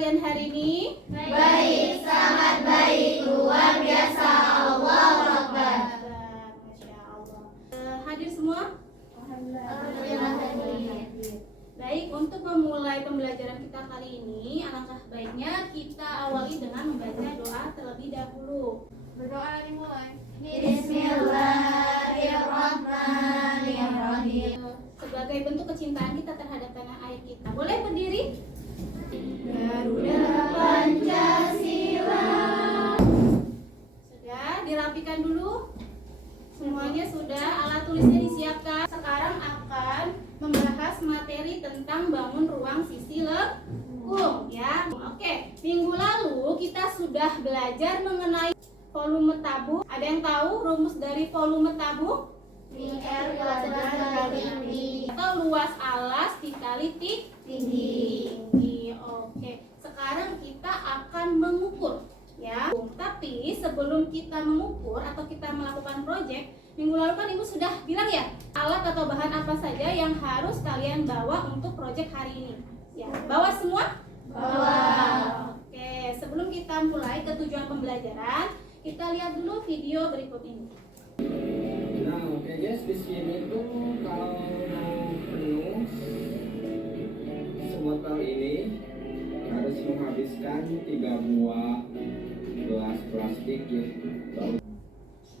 kalian hari ini? Baik, sangat baik, luar biasa. Allahu Akbar. Masya Allah. Hadir semua? Baik, untuk memulai pembelajaran kita kali ini, alangkah baiknya kita awali dengan membaca doa terlebih dahulu. Berdoa dimulai. Bismillahirrahmanirrahim. Sebagai bentuk kecintaan kita terhadap tanah air kita. Boleh berdiri? Garuda Pancasila. Sudah dirapikan dulu? Semuanya sudah, alat tulisnya disiapkan. Sekarang akan membahas materi tentang bangun ruang sisi lengkung ya. Oke, minggu lalu kita sudah belajar mengenai volume tabung. Ada yang tahu rumus dari volume tabung? R kuadrat kali V Atau luas alas dikali tinggi. Oke, sekarang kita akan mengukur ya. Tapi sebelum kita mengukur atau kita melakukan proyek, minggu lalu kan Ibu sudah bilang ya, alat atau bahan apa saja yang harus kalian bawa untuk proyek hari ini. Ya, bawa semua? Bawa. Oke, sebelum kita mulai ke tujuan pembelajaran, kita lihat dulu video berikut ini. Nah, oke guys, di sini tuh kalau mau penuh sebotol ini harus menghabiskan 3 buah gelas plastik ya.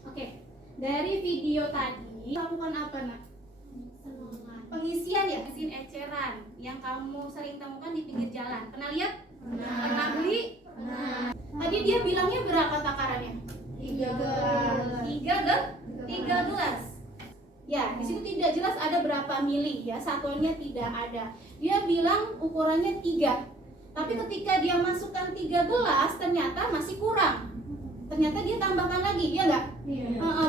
Oke, dari video tadi lakukan apa nak? Pengisian ya, mesin eceran yang kamu sering temukan di pinggir jalan. Pernah lihat? Pernah beli? Tadi dia bilangnya berapa takarannya? 13. Ya, di situ tidak jelas ada berapa mili ya, satuannya tidak ada. Dia bilang ukurannya 3. Tapi ketika dia masukkan 3 gelas ternyata masih kurang. Ternyata dia tambahkan lagi, ya enggak?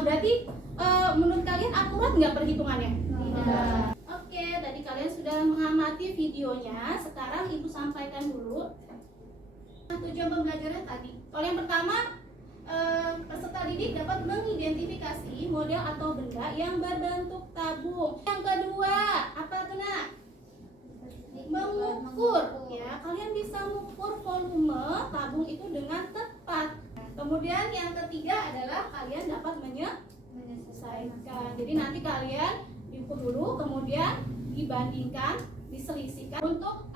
Berarti menurut kalian akurat nggak perhitungannya? Tidak. Oke, tadi kalian sudah mengamati videonya. Sekarang Ibu sampaikan dulu tujuan pembelajaran tadi. Kalau yang pertama, peserta didik dapat mengidentifikasi model atau benda yang berbentuk tabung. Yang kedua, apa tuh nak? Mengukur ya. Kalian bisa mengukur volume tabung itu dengan tepat. Kemudian yang ketiga adalah kalian dapat menyelesaikan. Jadi nanti kalian diukur dulu, kemudian dibandingkan, diselisihkan. Untuk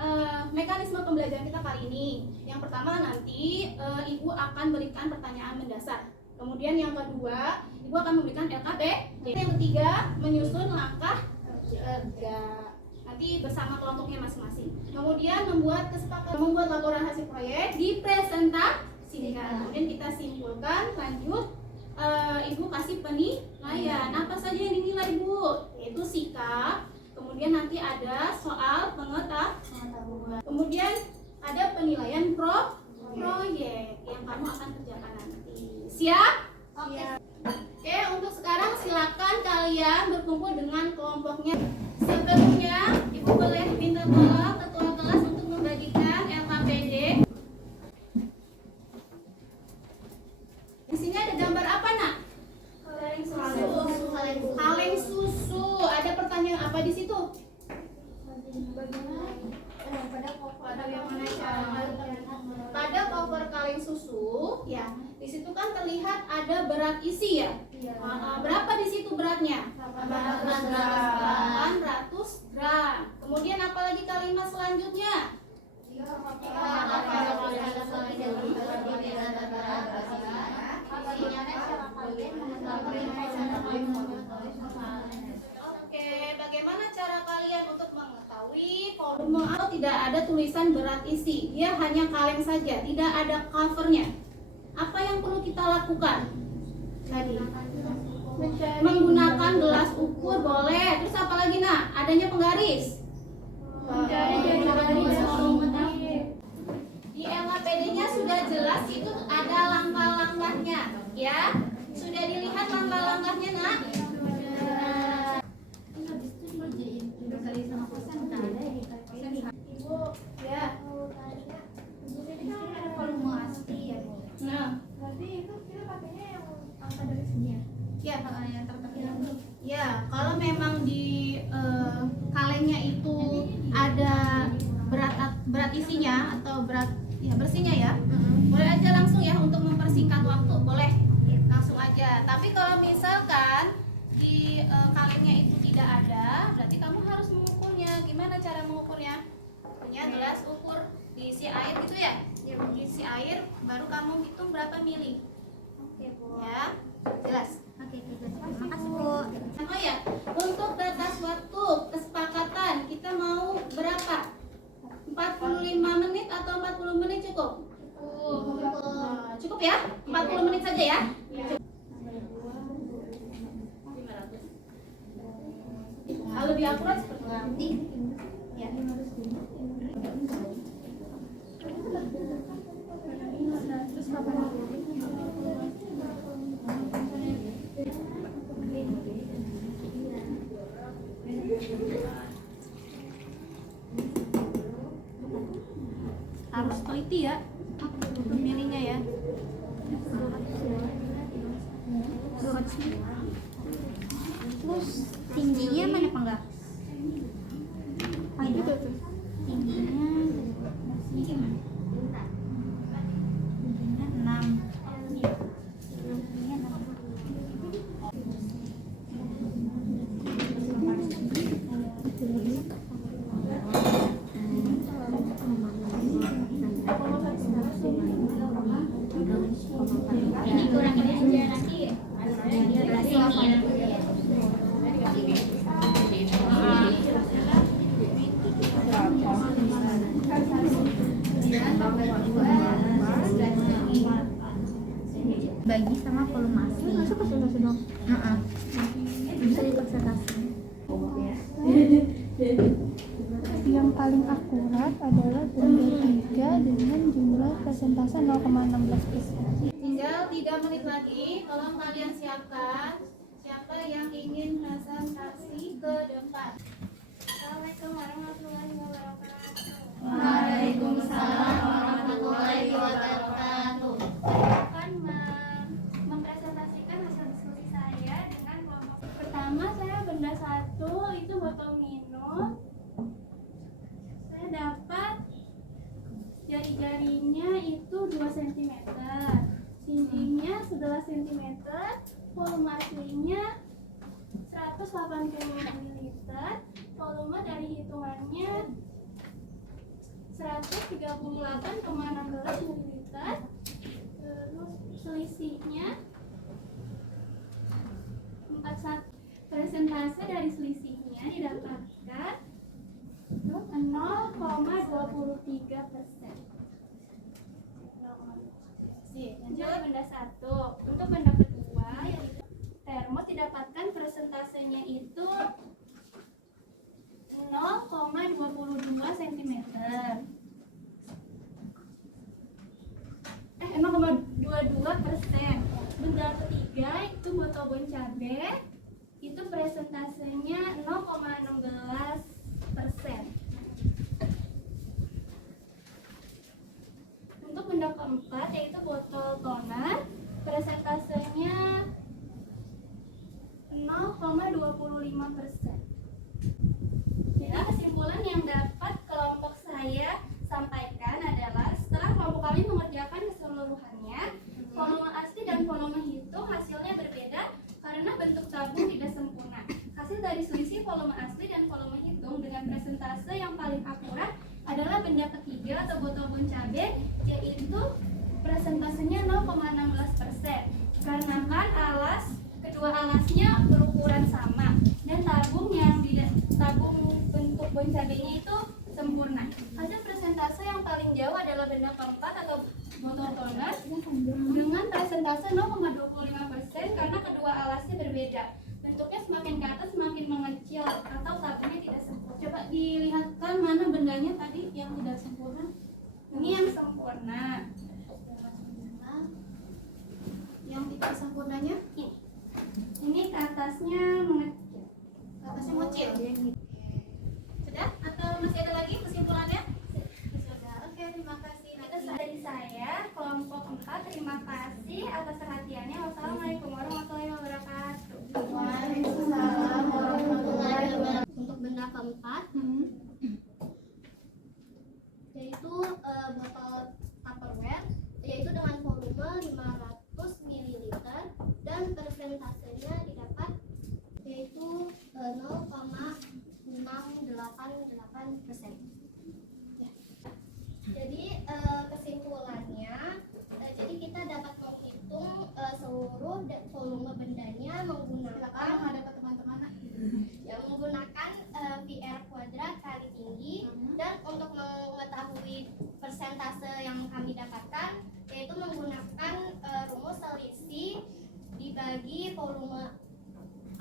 mekanisme pembelajaran kita kali ini, yang pertama nanti Ibu akan berikan pertanyaan mendasar. Kemudian yang kedua, Ibu akan memberikan LKP. Yang ketiga, menyusun langkah kerja. Nanti bersama kelompoknya masing-masing. Kemudian membuat kesepakatan, membuat laporan hasil proyek, dipresentasikan. Kemudian kita simpulkan, lanjut. Ibu kasih penilaian. Apa saja yang dinilai Ibu? Yaitu sikap. Kemudian nanti ada soal pengetahuan. Kemudian ada penilaian proyek yang kamu akan kerjakan nanti. Siap? Oke. Oke, untuk sekarang silakan kalian berkumpul dengan kelompoknya. Sebelumnya, Ibu boleh minta tolong ketua kelas untuk membagikan LKPD. Di sini ada gambar apa nak? Kaleng susu. Ada pertanyaan apa di situ? Pada cover kaleng susu, ya. Di situ kan terlihat ada berat isi ya. Berapa di situ beratnya? 800 gram. Kemudian apalagi kalimat selanjutnya? Oke, bagaimana cara kalian untuk mengetahui volume atau tidak ada tulisan berat isi? Dia hanya kaleng saja, tidak ada covernya. Apa yang perlu kita lakukan? Tadi menggunakan gelas ukur boleh. Terus apa lagi nak? Adanya penggaris. Di LKPD-nya sudah jelas itu ada langkah-langkahnya, ya. Sudah dilihat langkah-langkahnya nak? Ibu, ya. Nah, Berarti itu kita pakainya yang angka dari sini ya? ya. Yang terkecil. Ya, kalau memang di kalengnya itu ada berat isinya atau berat ya bersihnya ya. Boleh aja langsung ya untuk mempersingkat waktu, boleh langsung aja. Tapi kalau misalkan di kaliannya itu tidak ada, berarti kamu harus mengukurnya. Gimana cara mengukurnya? Punya gelas ukur, diisi air gitu ya? Diisi air, baru kamu hitung berapa mili. Oke, Bu. Ya, jelas. Oke, terima kasih, Bu. Oh ya, untuk batas waktu kesepakatan kita mau berapa? 45 menit atau 40 menit cukup? Cukup ya? 40 menit saja ya? Kalau lebih akurat seperti nanti. Ya. Terus kapan? Harus teliti ya pemilihnya ya. Terus tingginya mana apa enggak? Itu tuh. Tingginya tingginya 6. Ini kurangin aja nanti hasilnya. Bagi sama volume asli. Masuk presentasi dong. Bisa dipresentasi. Yang paling akurat adalah benda 3 dengan jumlah persentase 0,16%. Tinggal 3 menit lagi, tolong kalian siapkan. Siapa yang ingin presentasi ke depan? Assalamualaikum warahmatullahi wabarakatuh. Waalaikumsalam warahmatullahi wabarakatuh. Saya akan mempresentasikan hasil diskusi saya dengan kelompok. Pertama, saya benda 1 itu botol minum. Saya dapat jari-jarinya itu 2 cm, tingginya 11 cm, volume aslinya 180 ml, volume dari hitungannya 138,16 ml, terus selisihnya 41. Persentase dari selisihnya didapatkan 0,23%. Lanjut benda 1. Untuk benda kedua yaitu termos didapatkan persentasenya itu 0,22 cm. 0,22%. Benda ketiga itu botol bon cabe, itu presentasenya 0,16%. Untuk benda keempat yaitu botol toner, presentasenya 0,25%. Jadi kesimpulan yang dapat kelompok saya sampaikan adalah setelah kelompok kami mengerjakan keseluruhannya, volume asli dan volume hitung hasilnya berbeda karena bentuk tabung tidak sempurna. Hasil dari selisih volume asli dan volume hitung dengan presentase yang paling akurat adalah benda ketiga atau botol bon cabe, yaitu presentasenya 0,16%. Karena kan kedua alasnya berukuran sama dan tabung bentuk bon cabenya itu sempurna. Hasil presentase yang paling jauh adalah benda keempat atau botol toner dengan presentase 0,25% karena kedua alasnya berbeda. Bentuknya semakin ke atas semakin mengecil atau tabungnya tidak sempurna. Coba dilihatkan mana bendanya tadi yang tidak sempurna. Ini yang sempurna. Yang tidak sempurnanya Ini ke atasnya mengecil. atasnya mengecil. Sudah? Atau masih ada lagi kesimpulannya? Sudah. Oke, terima kasih. Itu dari saya, kelompok 4. Terima kasih atas perhatiannya. Wassalamualaikum warahmatullahi wabarakatuh. Waalaikumsalam warahmatullahi wabarakatuh. Untuk benda keempat, yaitu Dan untuk mengetahui persentase yang kami dapatkan, yaitu menggunakan rumus selisih dibagi volume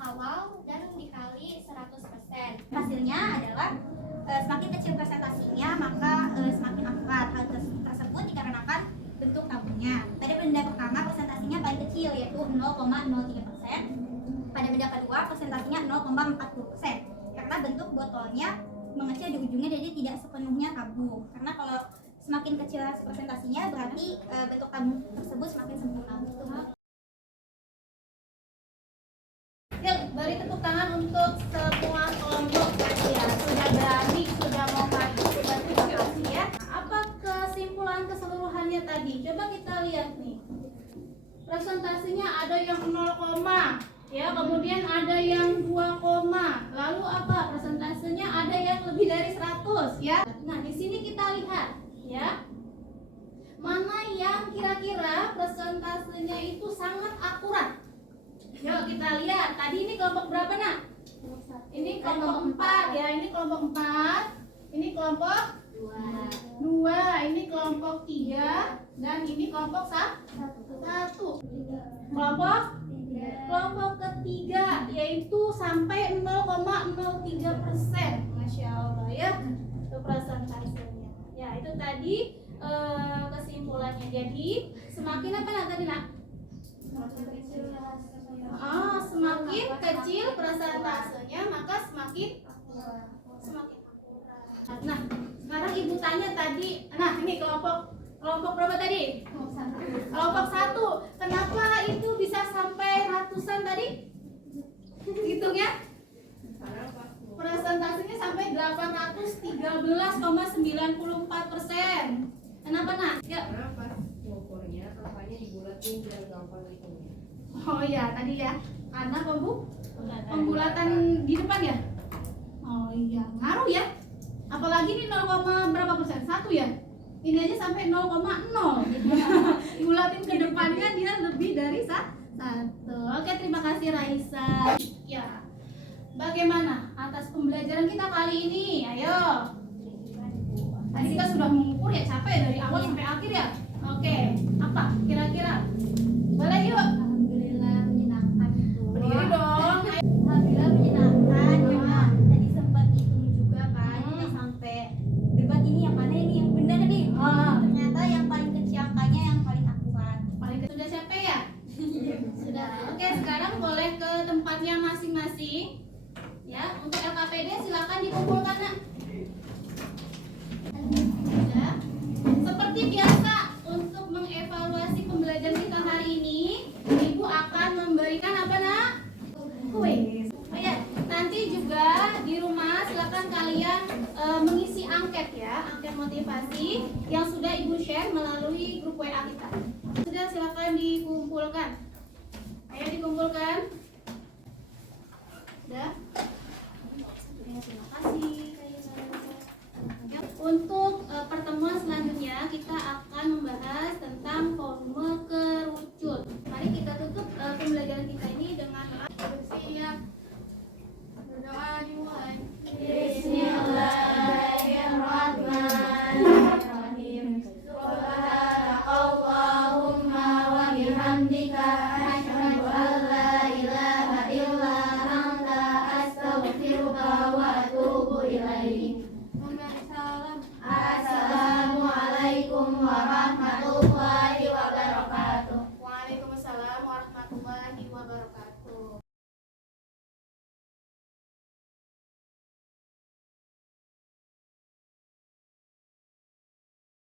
awal dan dikali 100%. Hasilnya adalah semakin kecil presentasinya maka semakin akurat. Hal tersebut dikarenakan bentuk tabungnya. Pada benda pertama presentasinya paling kecil yaitu 0,03%. Pada benda kedua presentasinya 0,40%. Karena bentuk botolnya mengecil di ujungnya, jadi tidak sepenuhnya tabung. Karena kalau semakin kecil presentasinya berarti bentuk tabung tersebut semakin sempurna. Yuk, beri tepuk tangan untuk semua kelompok ya. Sudah berani, sudah mau maju, sudah terima kasih ya. Nah, apa kesimpulan keseluruhannya tadi? Coba kita lihat nih. Presentasinya ada yang 0, ya, kemudian ada yang 2, lalu apa? Presentasenya ada yang lebih dari 100 ya. Nah, di sini kita lihat ya. Mana yang kira-kira presentasenya itu sangat akurat? Yuk kita lihat. Tadi ini kelompok berapa, Nak? Ini kelompok 4 ya, ini kelompok 4. Ini kelompok 2, ini kelompok 3 dan ini kelompok 1. Kelompok ketiga yaitu sampai 0,03%. Masya Allah ya, itu presentasenya. Ya, itu tadi kesimpulannya. Jadi semakin apa Nak tadi, Nak? Semakin kecil presentasenya maka semakin akurat. Nah, sekarang Ibu tanya tadi. Nah, ini kelompok berapa tadi? Kelompok 1. Kenapa itu bisa sampai ratusan tadi? Hitungnya? Presentasenya sampai 813,94%. Kenapa, Nak? Ya. Karena pas ngukurnya angkanya dibulatin biar gampang hitungnya. Oh ya, tadi ya. Karena pembulatan di depan ya? Oh iya, ngaruh ya. Apalagi ini 0, berapa persen? 1 ya? Ini aja sampai 0,0. Dibulatin ke depannya dia lebih dari 1. Oke, terima kasih Raisa. Ya. Bagaimana atas pembelajaran kita kali ini? Ayo. Tadi kita sudah mengukur ya, capek dari awal sampai akhir ya. Oke, apa kira-kira? Boleh yuk. Alhamdulillah menyenangkan itu. Berdiri dong. Ayo. Alhamdulillah menyenangkan. Memang tadi sempat hitung juga kan, kita sampai debat ini yang mana ini yang benar nih. Ternyata yang paling kecil angkanya yang paling akurat. Sudah capek ya? Sudah. Oke, sekarang boleh ke tempatnya masing-masing. Ya, untuk LKPD silakan dikumpulkan, Nak. Ya. Seperti biasa untuk mengevaluasi pembelajaran kita hari ini, Ibu akan memberikan apa, Nak? Kuis. Oh ya, nanti juga di rumah silakan kalian mengisi angket ya, angket motivasi yang sudah Ibu share melalui grup WA kita. Sudah, silakan dikumpulkan. Ayo dikumpulkan. Sudah? Ya, terima kasih. Untuk pertemuan selanjutnya kita akan